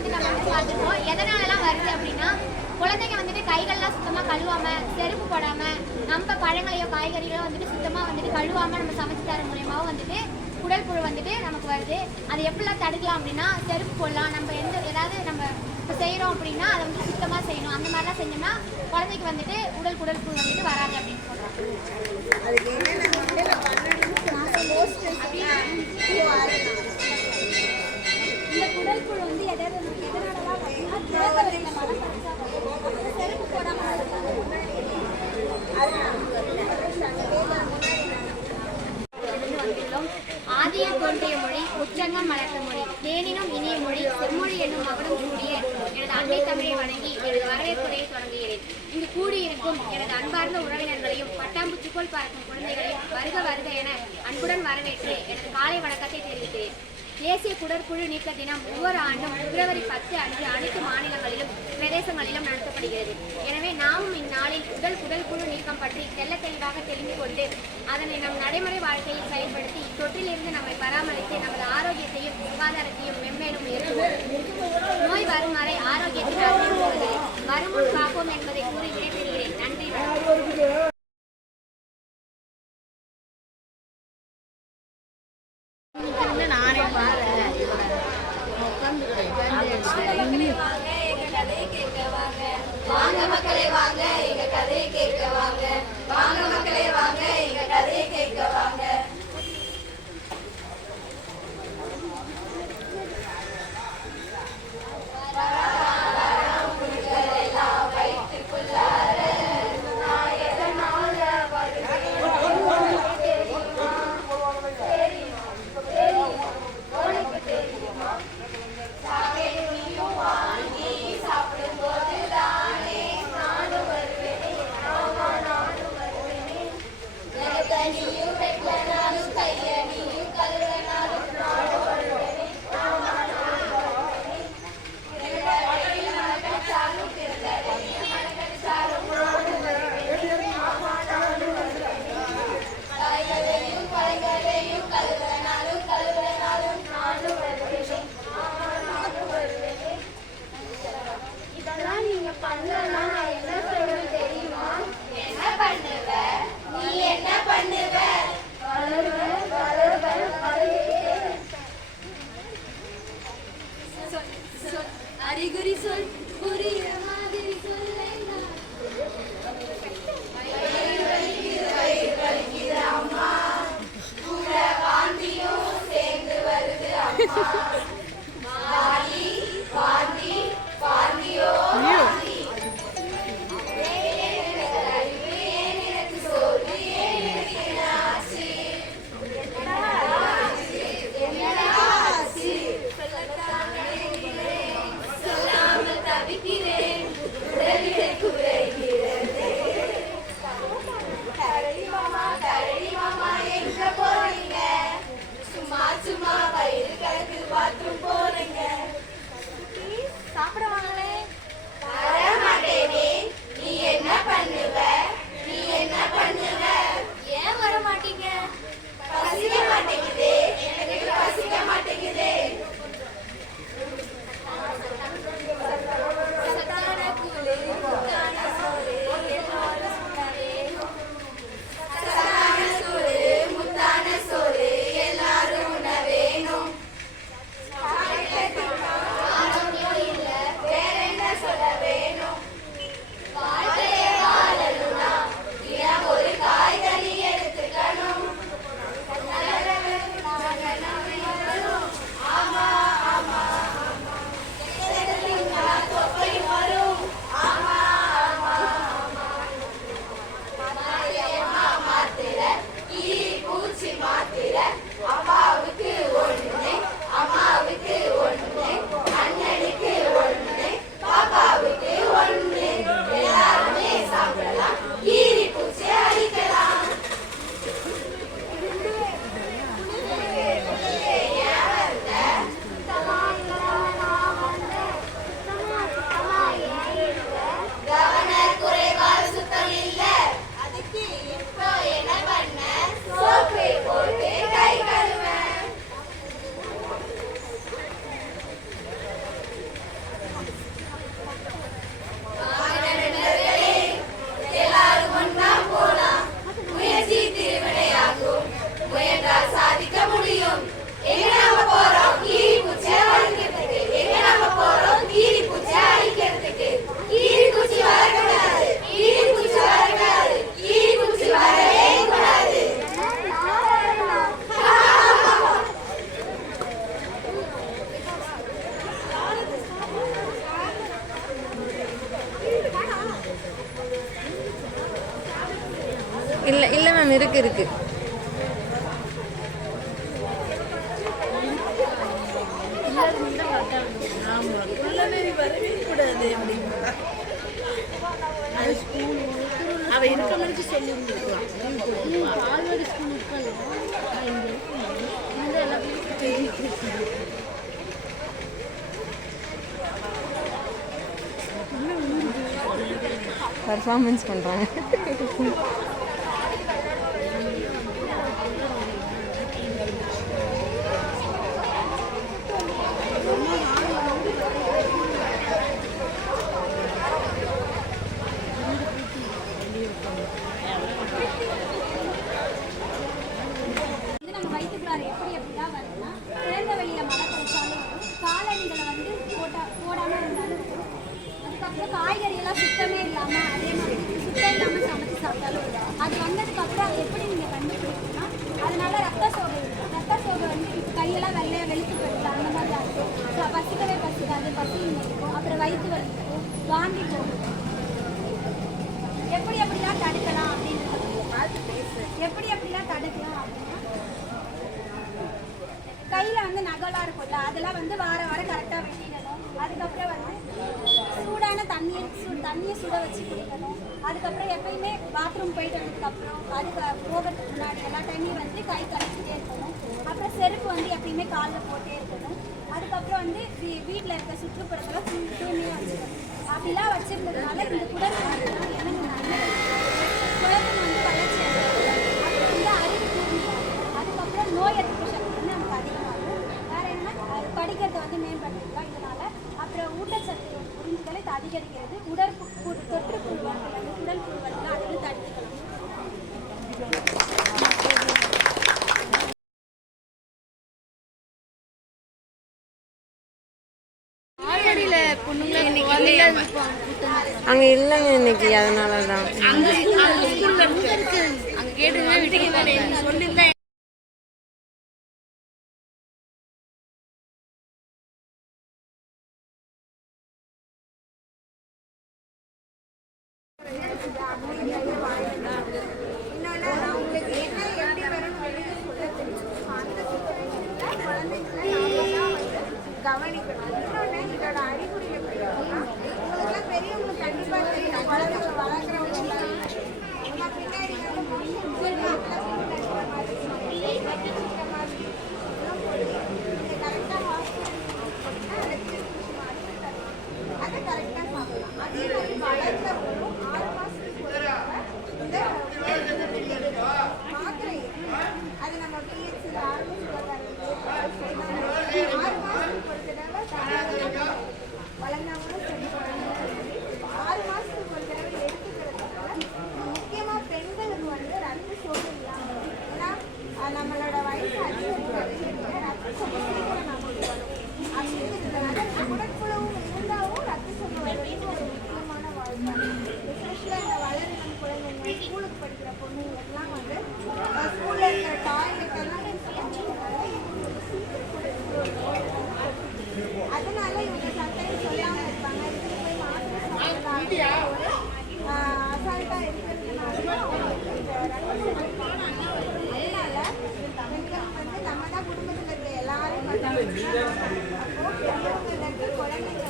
வந்து நம்ம வந்து பார்த்துருக்கோம். எதனாலலாம் வருது அப்படின்னா, குழந்தைங்க வந்துட்டு கைகள்லாம் சுத்தமாக கழுவாமல், செருப்பு போடாமல், நம்ம பழங்களையோ காய்கறிகளோ வந்துட்டு சுத்தமாக வந்துட்டு கழுவாமல் நம்ம சமைச்சு தர மூலியமாகவும் வந்துட்டு குடல் புழு வந்துட்டு நமக்கு வருது. அதை எப்படிலாம் தடுக்கலாம் அப்படின்னா, செருப்பு போடலாம். நம்ம ஏதாவது நம்ம இப்போ செய்கிறோம் அப்படின்னா அதை வந்து சுத்தமாக செய்யணும். அந்த மாதிரிலாம் செஞ்சோம்னா குழந்தைக்கு வந்துட்டு குடல் புழு வந்துட்டு வராது அப்படின்னு சொல்கிறோம். இந்த குடல் புழு வந்து எதனாலலாம் செருப்பு போடாமல் ஆதியில் தோன்றிய மொழி உச்சங்கம் மலர்ந்த மொழி தேனினும் இனிய மொழி செம்மொழி என்னும் மகனும் கூடிய எனது அன்னை தமிழை வணங்கி எனது வரவேற்புரையை தொடங்குகிறேன். இங்கு கூடியிருக்கும் எனது அன்பார்ந்த உறவினர்களையும் பட்டாம்பூச்சி போல் பார்க்கும் குழந்தைகளையும் வருக வருக என அன்புடன் வரவேற்று எனது காலை வணக்கத்தை தெரிவிக்கிறேன். தேசிய குடற்புழு நீக்க தினம் ஒவ்வொரு ஆண்டும் பிப்ரவரி 10 அன்று அனைத்து மாநிலங்களிலும் பிரதேசங்களிலும் நடத்தப்படுகிறது. எனவே நாமும் இந்நாளில் குடல் புழு நீக்கம் பற்றி தெளிவாக தெரிந்து கொண்டு அதனை நம் நடைமுறை வாழ்க்கையில் செயல்படுத்தி இத்தொற்றிலிருந்து நம்மை பராமரித்து நமது ஆரோக்கியத்தையும் சுகாதாரத்தையும் மென்மேலும் உயர்த்துவோம். நோய் வரும் வரை ஆரோக்கியத்தின் அறிவுறுத்தலை வருமுன் காப்போம் என்பதை கூறி விடைபெறுகிறேன். நன்றி, வணக்கம். வாங்க மக்களே வாங்க எங்க கதையை கேட்க வாங்க. வாங்க மக்களே வாங்க எங்க கதையை கேட்க வாங்க. அறிகுறி சொல் புரிய மாதிரி அம்மா கூட வாந்தியும் சேர்ந்து வருது அம்மா. வாந்தி வாந்தி வாந்தியோ வாந்தி. சும்மா வயிறு கணக்கு இருக்கு. அவ இருக்க மாதிரி சொல்லி பர்ஃபார்மன்ஸ் பண்ணுறாங்க. நம்ம வயிற்றுக்குள்ளார எப்படி எப்படிலாம் வருதுன்னா திறந்த வெளியில மழை கழிச்சாலும் வரும், காலணிகளை வந்து போடாம இருந்தாலும் வரும். அதுக்கப்புறம் காய்கறியெல்லாம் சுத்தமே இல்லாம அதே மாதிரி சுத்தம் இல்லாம சமைச்சு சாப்பிட்டாலும் வரும். அது வந்ததுக்கு அப்புறம் அதை எப்படி நீங்க கண்டுபிடிக்கணும்னா அதனால ரத்த சோகை வந்து இப்போ கையெல்லாம் வெள்ளையா வெளுத்து போயிடலாம் அந்த மாதிரி ஆகும். பசிக்கவே பசிக்காது, பசியின்மை இருக்கும், அப்புறம் வயிற்று வலி இருக்கும், வாந்தி போகும். எப்படிலாம் தடுக்கலாம் அப்படின்னு எப்படிலாம் தடுக்கலாம் அப்படின்னா கையில் வந்து நகலாம் இருக்கும்ல அதெல்லாம் வந்து வாரம் கரெக்டாக வெட்டிடணும். அதுக்கப்புறம் வந்து சூடான தண்ணியை சுட வச்சு குடிக்கணும். அதுக்கப்புறம் எப்பயுமே பாத்ரூம் போயிட்டு வந்ததுக்கப்புறம் அதுக்கு போகிறதுக்கு முன்னாடி எல்லா டைமையும் வந்து கை கழிச்சிட்டே இருக்கணும். அப்புறம் செருப்பு வந்து எப்பயுமே காலில் போட்டே இருக்கணும். அதுக்கப்புறம் வந்து வீட்டில் இருக்க சுற்றுப்புறத்தெல்லாம் தூய்மையாக வச்சுக்கணும். அப்படிலாம் வச்சுருந்ததுனால இந்த குழந்தைங்க என்னென்ன குழந்தைங்க வந்து வளர்ச்சி அப்புறம் வந்து அறிவு கூர்மையாகும். அதுக்கப்புறம் நோய் எதிர்ப்பு சக்தி வந்து நமக்கு அதிகமாகும். வேறு என்னன்னா படிக்கிறத வந்து மேம்படுத்திக்கலாம் இதனால. அப்புறம் ஊட்டச்சத்து உறிஞ்சுதலை இது அதிகரிக்கிறது. தொற்றுப்புழு வருதல் வந்து உடல் புழு வருதல் அதை வந்து தடுத்துக்கலாம். அங்கே இல்லைங்க இன்னைக்கு, அதனால தான். கவனிக்கணும். இன்னொன்று இதோட அறிகுறியை உங்களுக்குலாம் பெரியவங்களுக்கு கண்டிப்பாக தெரியும். குழந்தைங்க வளர்க்குறவங்க பின்னாடி கரெக்டாக அதை கரெக்டாக சாப்பிடலாம். அதே மாதிரி வளர்ந்தவங்களும் 6 மாதத்துக்கு மாத்திரை அது நம்ம பிஹெச்சில் 6 மாதத்துக்கு ஒரு தடவை வளர்ந்தவங்களும் சரி 6 மாதத்துக்கு ஒரு தடவை எடுத்துக்கிறதுனால முக்கியமாக பெண்களுக்கு வந்து ரத்த சோகை இல்லாமல், ஏன்னா நம்மளோட வயசு அதிகரிக்க ரத்த சோகை சீக்கிரம் நமக்கு வரும் அப்படிங்கிறதுனால உடற்புழவும் இருந்தாலும் ரத்த சோகை வர்றதுக்கு ஒரு முக்கியமான வாழ்க்கை. எஸ்பெஷலாக இந்த வளரும் குழந்தைங்க ஸ்கூலுக்கு படிக்கிற பொண்ணுங்களுக்குலாம் வந்து ஸ்கூலில் இருக்கிற டாய்லெட் எல்லாம் அதனால இவங்க சம்டைம்ஸ் சொல்லாமல் இருப்பாங்க. இதுக்கு போய் மாத்திரை சாப்பிடலாம் அசால்ட்டாக இருக்கிறதுனால அவங்களுக்கு இந்த ரத்த சோகை அதனால பெண்கள் வந்து நம்ம தான் குடும்பத்தில் இருக்க எல்லாரும் அப்போ பெரியவங்களுக்கு குழந்தைங்க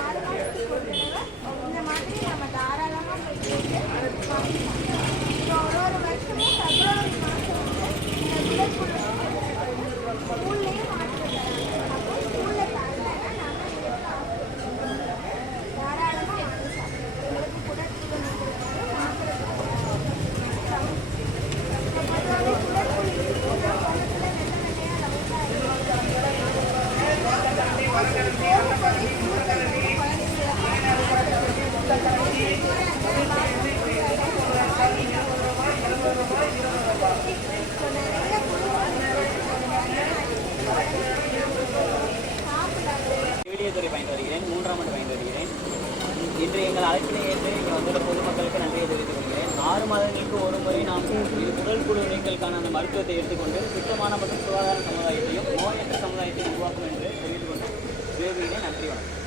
6 மாதத்துக்கு ஒரு தடவை இந்த மாதிரி நம்ம தாராளமாக போய் கேட்டு வாங்கிக்கலாம். இப்போ ஒரு வருஷமும் February மாதம் வந்து இந்த விளைப்புள்ள ஸ்கூல்லேயே மாற்றம் தராங்க. அப்போ ஸ்கூலில் தரலைன்னா நம்ம தாராளமாக வாங்கி சாப்பிடுவோம். எங்களுக்கு குடற்புழு நீக்கிறதுனால மாத்திரை பொதுவாகவே குடற்புழு இருக்கும்போது குளத்துல வெள்ளையாக துறை பயின்று வருகிறேன். 3ஆம் ஆண்டு பயின்று வருகிறேன். இன்று எங்கள் அழைப்பினை ஏற்று இங்கே வந்துள்ள பொதுமக்களுக்கு நன்றியை தெரிவித்துக் கொள்கிறேன். 6 மாதங்களுக்கு ஒரு முறை நாம் உடல் புழு நீக்கலுக்கான அந்த மருத்துவத்தை எடுத்துக்கொண்டு சுத்தமான மற்றும் சுகாதார சமுதாயத்தையும் நோயற்ற சமுதாயத்தையும் உருவாக்கும் என்று தெரிவித்துக் கொண்டு விரைவுகிறேன். நன்றி, வணக்கம்.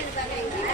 இருக்காங்க